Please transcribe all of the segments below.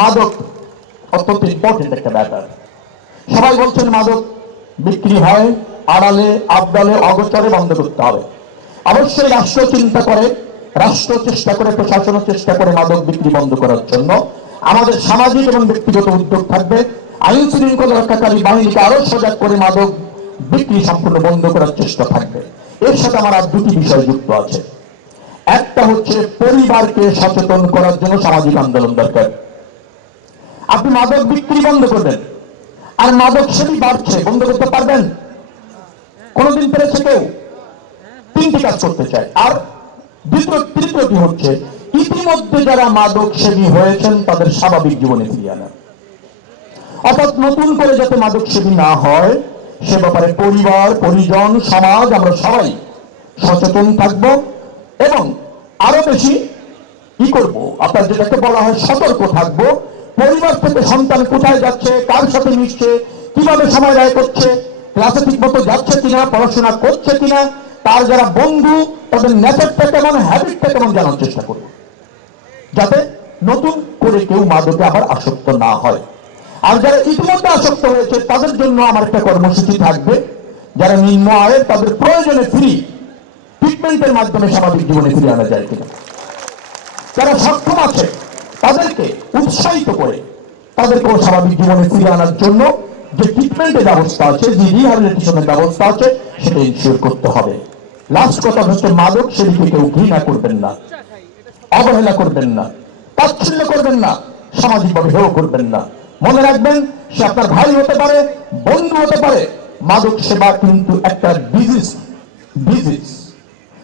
মাদক অত্যন্ত ইম্পর্টেন্ট একটা ব্যাপার। সবাই বলছেন মাদক বিক্রি হয়, আড়ালে আবদালে অগোচরে বন্ধ করতে হবে। অবশ্যই রাষ্ট্র চিন্তা করে, রাষ্ট্র চেষ্টা করে, প্রশাসন চেষ্টা করে মাদক বিক্রি বন্ধ করার জন্য। আমাদের সামাজিক এবং ব্যক্তিগত উদ্যোগ থাকবে। আইন শৃঙ্খলা রক্ষাকারী বাহিনীকে আরো সজাগ করে মাদক বিক্রি সম্পূর্ণ বন্ধ করার চেষ্টা থাকবে। এর সাথে আমার আর দুটি বিষয় যুক্ত আছে। একটা হচ্ছে পরিবারকে সচেতন করার জন্য সামাজিক আন্দোলন দরকার। আপনি মাদক বিক্রি বন্ধ করবেন, আর মাদক সেবী বাড়ছে, বন্ধ করতে পারবেন? কোনদিন পেরেছে কেউ? তিনটি কাজ করতে চায়। আর তৃতীয়টি হচ্ছে ইতিমধ্যে যারা মাদক সেবী হয়েছেন তাদের স্বাভাবিক জীবনে ফিরিয়ে আনা। অর্থাৎ নতুন করে যাতে মাদক সেবী না হয় সে ব্যাপারে পরিবার, পরিজন, সমাজ আমরা সবাই সচেতন থাকব এবং আরো বেশি কি করব, আপনার যেটাকে বলা হয় সতর্ক থাকবো। পরিবার থেকে সন্তান কোথায় যাচ্ছে, কার সাথে মিশছে, কিভাবে সময় ব্যয় করছে, ক্লাসে ঠিক মতো যাচ্ছে কিনা, পড়াশোনা করছে কিনা, তার যারা বন্ধু তাদের নেচারটা কেমন, হ্যাবিটটা কেমন জানার চেষ্টা করব, যাতে নতুন করে কেউ মাদকে আবার আসক্ত না হয়। আর যারা ইতিমধ্যে আসক্ত হয়েছে তাদের জন্য আমার একটা কর্মসূচি থাকবে। যারা নিম্ন আয়ের তাদের প্রয়োজনে ফ্রি ট্রিটমেন্টের মাধ্যমে স্বাভাবিক জীবনে ফিরে আনা যায় কিনা, যারা সক্ষম আছে তাদেরকে উৎসাহিত করে তাদেরকেও স্বাভাবিক জীবনে ফিরে আনার জন্য যে ট্রিটমেন্টের ব্যবস্থা আছে, যে রিহ্যাবিলিটেশনের ব্যবস্থা আছে সেটা ইনশিওর করতে হবে। লাস্ট কথা হচ্ছে মাদক সেদিকে কেউ ঘৃণা করবেন না, অবহেলা করবেন না, তাচ্ছিল্য করবেন না, সামাজিকভাবে হেয় করবেন না। মনে রাখবেন সে আপনার ভাই হতে পারে, বন্ধু হতে পারে। মাদক সেবা কিন্তু একটা ডিজিজ,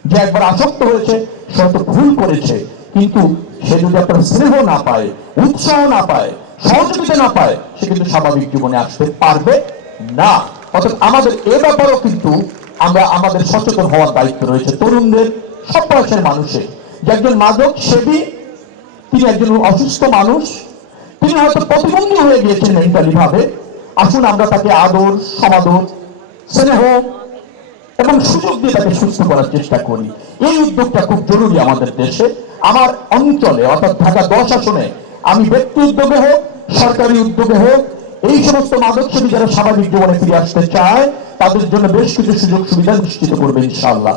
যে একবার আসক্ত হয়েছে সে হয়তো ভুল করেছে, কিন্তু সে যদি আপনার স্নেহ না পায়, উৎসাহ না পায়, সহযোগিতা না পায়, সে কিন্তু স্বাভাবিক জীবনে আসতে পারবে না। অর্থাৎ আমাদের এ ব্যাপারেও কিন্তু আমরা আমাদের সচেতন হওয়ার দায়িত্ব রয়েছে। তরুণদের, সব বয়সের মানুষের, যে একজন মাদক সেবী তিনি একজন অসুস্থ মানুষ, তিনি হয়তো প্রতিবন্ধী হয়ে গিয়েছেন মেন্টালি ভাবে, আসুন আমরা তাকে আদর, সমাদর, স্নেহ এবং সুযোগ দিয়ে তাকে সুস্থ করার চেষ্টা করি। এই উদ্যোগটা খুব জরুরি আমাদের দেশে। আমার অঞ্চলে অর্থাৎ ঢাকা 10 আসনে আমি ব্যক্তি উদ্যোগে হোক, সরকারি উদ্যোগে হোক, এই সমস্ত মাদক সেবী যারা স্বাভাবিক জীবনে ফিরে আসতে চায় তাদের জন্য বেশ কিছু সুযোগ সুবিধা নিশ্চিত করবে ইনশাআল্লাহ।